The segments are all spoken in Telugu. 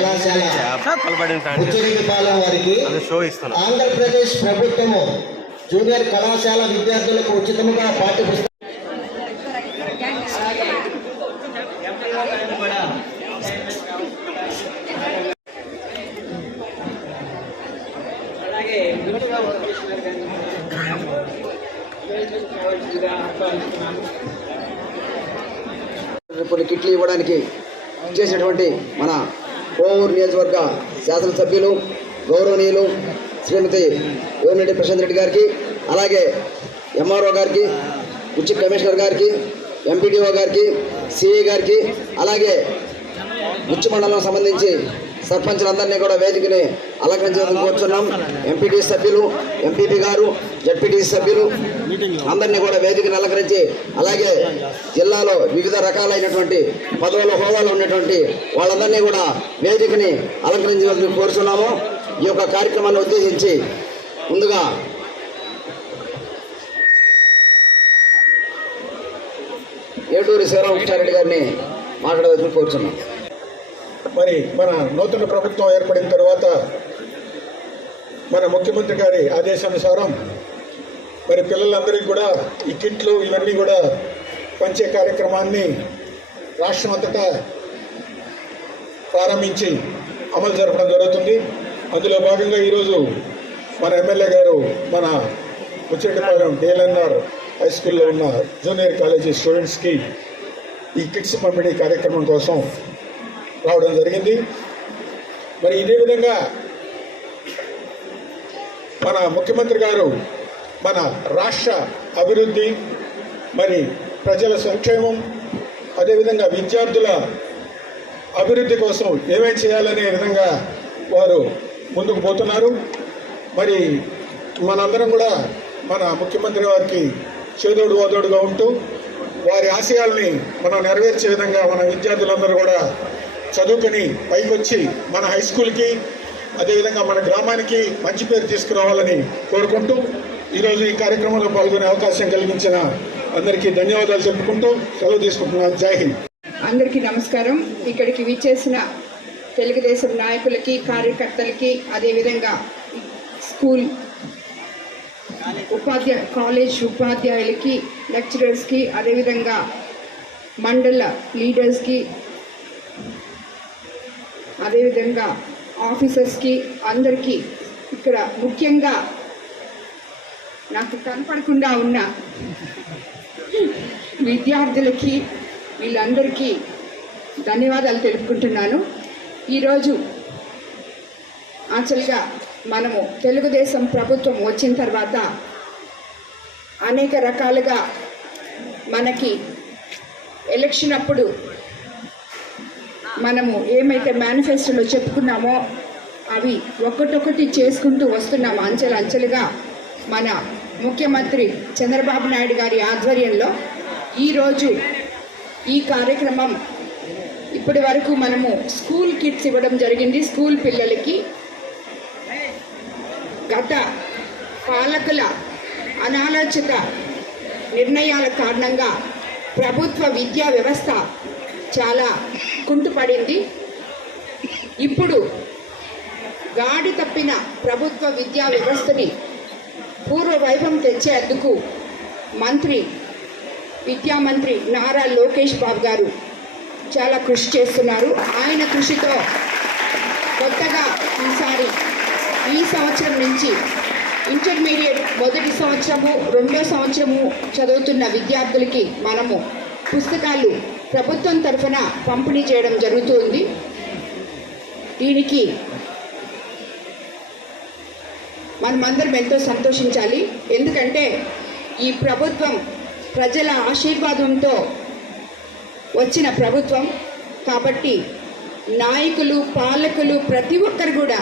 కళాశాల బుచ్చిరెడ్డిపాలెం వారికి ఆంధ్రప్రదేశ్ ప్రభుత్వము జూనియర్ కళాశాల విద్యార్థులకు ఉచితంగా పాఠ్యపుస్తకం కొన్ని కిట్లు ఇవ్వడానికి చేసినటువంటి మన కోవూరు నియోజకవర్గ శాసనసభ్యులు గౌరవనీయులు శ్రీమతి యోగిరెడ్డి ప్రశాంత్ రెడ్డి గారికి, అలాగే ఎంఆర్ఓ గారికి, డిస్ట్రిక్ట్ కమిషనర్ గారికి, ఎంపీడీఓ గారికి, సిఐ గారికి, అలాగే ఉచ్చ మండలం సంబంధించి సర్పంచులందరినీ కూడా వేదికని అలంకరించేందుకు కోరుతున్నాం. ఎంపీటీ సభ్యులు, ఎంపీపీ గారు, జడ్పీటీ సభ్యులు అందరినీ కూడా వేదికని అలంకరించి, అలాగే జిల్లాలో వివిధ రకాలైనటువంటి పదవుల హోదాలో ఉన్నటువంటి వాళ్ళందరినీ కూడా వేదికని అలంకరించేందుకు కోరుతున్నాము. ఈ యొక్క కార్యక్రమాన్ని ఉద్దేశించి ముందుగా ఏటూరి శివరామకృష్ణారెడ్డి గారిని మాట్లాడవలసింది కోరుతున్నాం. మరి మన నూతన ప్రభుత్వం ఏర్పడిన తర్వాత మన ముఖ్యమంత్రి గారి ఆదేశానుసారం మరి పిల్లలందరికీ కూడా ఈ కిట్లు ఇవన్నీ కూడా పంచే కార్యక్రమాన్ని రాష్ట్రం అంతటా ప్రారంభించి అమలు జరపడం జరుగుతుంది. అందులో భాగంగా ఈరోజు మన ఎమ్మెల్యే గారు మన బుచ్చిరెడ్డిపాలెం డిఎల్ఎన్ఆర్ హై స్కూల్లో ఉన్న జూనియర్ కాలేజీ స్టూడెంట్స్కి ఈ కిట్స్ పంపిణీ కార్యక్రమం కోసం రావడం జరిగింది. మరి ఇదే విధంగా మన ముఖ్యమంత్రి గారు మన రాష్ట్ర అభివృద్ధి, మరి ప్రజల సంక్షేమం, అదేవిధంగా విద్యార్థుల అభివృద్ధి కోసం ఏమేం చేయాలనే విధంగా వారు ముందుకు పోతున్నారు. మరి మనందరం కూడా మన ముఖ్యమంత్రి వారికి చేదోడు ఓదోడుగా ఉంటూ వారి ఆశయాల్ని మనం నెరవేర్చే విధంగా మన విద్యార్థులందరూ కూడా చదువుకొని పైకొచ్చి మన హై స్కూల్కి, అదేవిధంగా మన గ్రామానికి మంచి పేరు తీసుకురావాలని కోరుకుంటూ ఈరోజు ఈ కార్యక్రమంలో పాల్గొనే అవకాశం కలిగించిన అందరికీ ధన్యవాదాలు చెప్పుకుంటూ సెలవు తీసుకుంటున్నాను. జై హింద్. అందరికీ నమస్కారం. ఇక్కడికి విచ్చేసిన తెలుగుదేశం నాయకులకి, కార్యకర్తలకి, అదేవిధంగా స్కూల్ కాలేజ్ ఉపాధ్యాయులకి, లెక్చరర్స్కి, అదేవిధంగా మండల లీడర్స్కి, అదేవిధంగా ఆఫీసర్స్కి అందరికీ, ఇక్కడ ముఖ్యంగా నాకు కనపడకుండా ఉన్న విద్యార్థులకి వీళ్ళందరికీ ధన్యవాదాలు తెలుపుకుంటున్నాను. ఈరోజు యాక్చువల్గా మనము తెలుగుదేశం ప్రభుత్వం వచ్చిన తర్వాత అనేక రకాలుగా మనకి ఎలక్షన్ అప్పుడు మనము ఏమైతే మేనిఫెస్టోలో చెప్పుకున్నామో అవి ఒక్కటొక్కటి చేసుకుంటూ వస్తున్నాము. అంచెలుగా మన ముఖ్యమంత్రి చంద్రబాబు నాయుడు గారి ఆధ్వర్యంలో ఈరోజు ఈ కార్యక్రమం ఇప్పటి వరకు మనము స్కూల్ కిట్స్ ఇవ్వడం జరిగింది. స్కూల్ పిల్లలకి గత పాలకుల అనాలోచిత నిర్ణయాల కారణంగా ప్రభుత్వ విద్యా వ్యవస్థ చాలా కుంటుపడింది. ఇప్పుడు గాడి తప్పిన ప్రభుత్వ విద్యా వ్యవస్థని పూర్వ వైభవం తెచ్చేందుకు విద్యామంత్రి నారా లోకేష్ బాబు గారు చాలా కృషి చేస్తున్నారు. ఆయన కృషితో కొత్తగా ఈసారి ఈ సంవత్సరం నుంచి ఇంటర్మీడియట్ మొదటి సంవత్సరము, రెండో సంవత్సరము చదువుతున్న విద్యార్థులకి మనము పుస్తకాలు ప్రభుత్వం తరఫున పంపిణీ చేయడం జరుగుతుంది. దీనికి మనమందరం ఎంతో సంతోషించాలి. ఎందుకంటే ఈ ప్రభుత్వం ప్రజల ఆశీర్వాదంతో వచ్చిన ప్రభుత్వం కాబట్టి నాయకులు, పాలకులు ప్రతి ఒక్కరు కూడా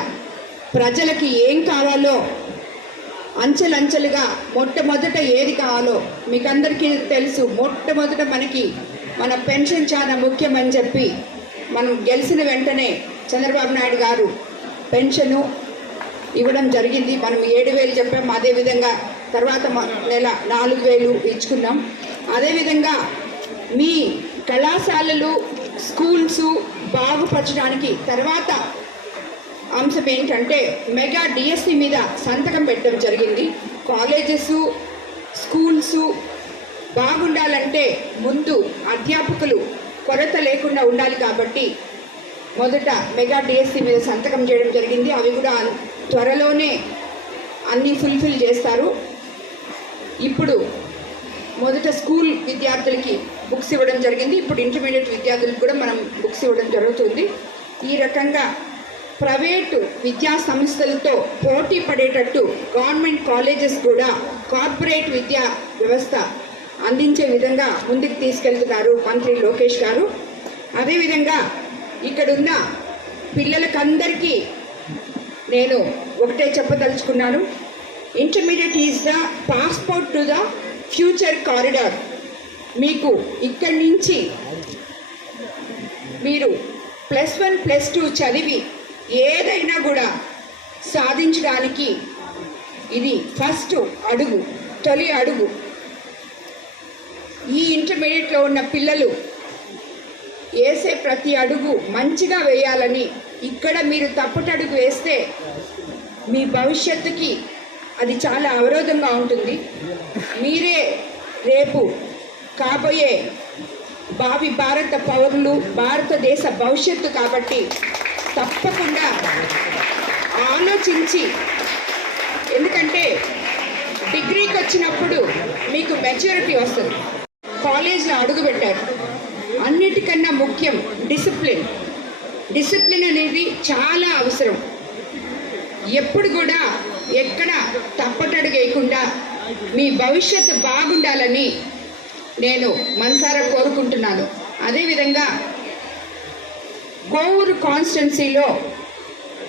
ప్రజలకి ఏం కావాలో అంచెలంచెలుగా మొట్టమొదట ఏది కావాలో మీకు అందరికీ తెలుసు. మొట్టమొదట మన పెన్షన్ చాలా ముఖ్యమని చెప్పి మనం గెలిచిన వెంటనే చంద్రబాబు నాయుడు గారు పెన్షను ఇవ్వడం జరిగింది. మనం 7,000 చెప్పాం. అదేవిధంగా తర్వాత నెల 4,000 ఇచ్చుకున్నాం. అదేవిధంగా మీ కళాశాలలు, స్కూల్స్, బాగుపరచడానికి తర్వాత అంశం ఏంటంటే మెగా డిఎస్సి మీద సంతకం పెట్టడం జరిగింది. కాలేజెస్, స్కూల్స్ బాగుండాలంటే ముందు అధ్యాపకులు కొరత లేకుండా ఉండాలి కాబట్టి మొదట మెగా డిఎస్సి మీద సంతకం చేయడం జరిగింది. అవి కూడా త్వరలోనే అన్నీ ఫుల్ఫిల్ చేస్తారు. ఇప్పుడు మొదట స్కూల్ విద్యార్థులకి బుక్స్ ఇవ్వడం జరిగింది. ఇప్పుడు ఇంటర్మీడియట్ విద్యార్థులకు కూడా మనం బుక్స్ ఇవ్వడం జరుగుతుంది. ఈ రకంగా ప్రైవేటు విద్యా సంస్థలతో పోటీ పడేటట్టు గవర్నమెంట్ కాలేజెస్ కూడా కార్పొరేట్ విద్యా వ్యవస్థ అందించే విధంగా ముందుకు తీసుకెళ్తున్నారు మంత్రి లోకేష్ గారు. అదేవిధంగా ఇక్కడున్న పిల్లలకందరికీ నేను ఒకటే చెప్పదలుచుకున్నాను, intermediate is the passport to the future corridor. మీకు ఇక్కడి నుంచి మీరు +1 +2 చదివి ఏదైనా కూడా సాధించడానికి ఇది ఫస్ట్ అడుగు, తొలి అడుగు. ఈ ఇంటర్మీడియట్లో ఉన్న పిల్లలు వేసే ప్రతి అడుగు మంచిగా వేయాలని, ఇక్కడ మీరు తప్పుటడుగు వేస్తే మీ భవిష్యత్తుకి అది చాలా అవరోధంగా ఉంటుంది. మీరే రేపు కాబోయే భావి భారత పౌరులు, భారతదేశ భవిష్యత్తు కాబట్టి తప్పకుండా ఆలోచించి, ఎందుకంటే డిగ్రీకి వచ్చినప్పుడు మీకు మెచ్యూరిటీ వస్తుంది. కాలేజ్లో అడుగుపెట్టారు, అన్నిటికన్నా ముఖ్యం డిసిప్లిన్. డిసిప్లిన్ అనేది చాలా అవసరం. ఎప్పుడు కూడా ఎక్కడ తప్పటడుగు వేయకుండా మీ భవిష్యత్తు బాగుండాలని నేను మనసారా కోరుకుంటున్నాను. అదేవిధంగా కోవూరు కాన్స్టిట్యున్సీలో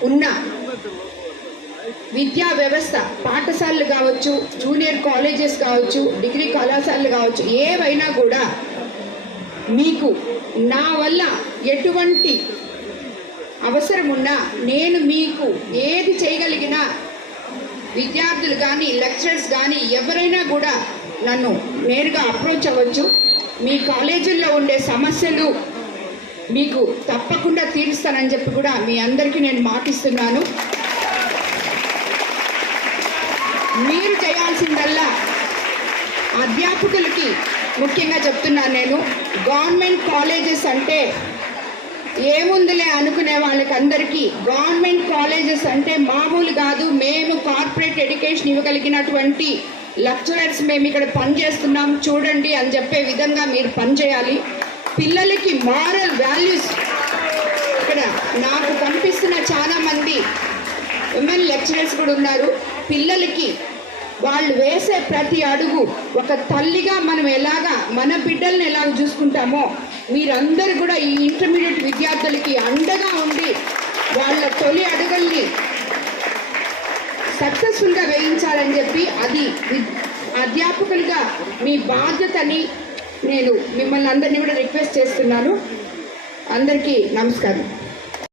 ఉన్న విద్యా వ్యవస్థ, పాఠశాలలు కావచ్చు, జూనియర్ కాలేజెస్ కావచ్చు, డిగ్రీ కళాశాలలు కావచ్చు, ఏవైనా కూడా మీకు నా వల్ల ఎటువంటి అవసరం ఉన్నా నేను మీకు ఏది చేయగలిగినా, విద్యార్థులు కానీ లెక్చరర్స్ కానీ ఎవరైనా కూడా నన్ను నేరుగా అప్రోచ్ అవ్వచ్చు. మీ కాలేజీల్లో ఉండే సమస్యలు మీకు తప్పకుండా తీరుస్తానని చెప్పి కూడా మీ అందరికీ నేను మాటిస్తున్నాను. మీరు చేయాల్సిందల్లా అధ్యాపకులకి ముఖ్యంగా చెప్తున్నాను నేను, గవర్నమెంట్ కాలేజెస్ అంటే ఏముందిలే అనుకునే వాళ్ళకి అందరికీ గవర్నమెంట్ కాలేజెస్ అంటే మామూలు కాదు. మేము కార్పొరేట్ ఎడ్యుకేషన్ ఇవ్వగలిగినటువంటి లెక్చరర్స్ మేము ఇక్కడ పనిచేస్తున్నాం చూడండి అని చెప్పే విధంగా మీరు పనిచేయాలి. పిల్లలకి మారల్ వాల్యూస్, ఇక్కడ నాకు కనిపిస్తున్న చాలామంది విమెన్ లెక్చరర్స్ కూడా ఉన్నారు. పిల్లలకి వాళ్ళు వేసే ప్రతి అడుగు, ఒక తల్లిగా మనం ఎలాగా మన బిడ్డల్ని ఎలాగ చూసుకుంటామో మీరందరూ కూడా ఈ ఇంటర్మీడియట్ విద్యార్థులకి అండగా ఉండి వాళ్ళ తొలి అడుగుల్ని సక్సెస్ఫుల్గా వేయించాలని చెప్పి అది అధ్యాపకులుగా మీ బాధ్యతని నేను మిమ్మల్ని అందరినీ కూడా రిక్వెస్ట్ చేస్తున్నాను. అందరికీ నమస్కారం.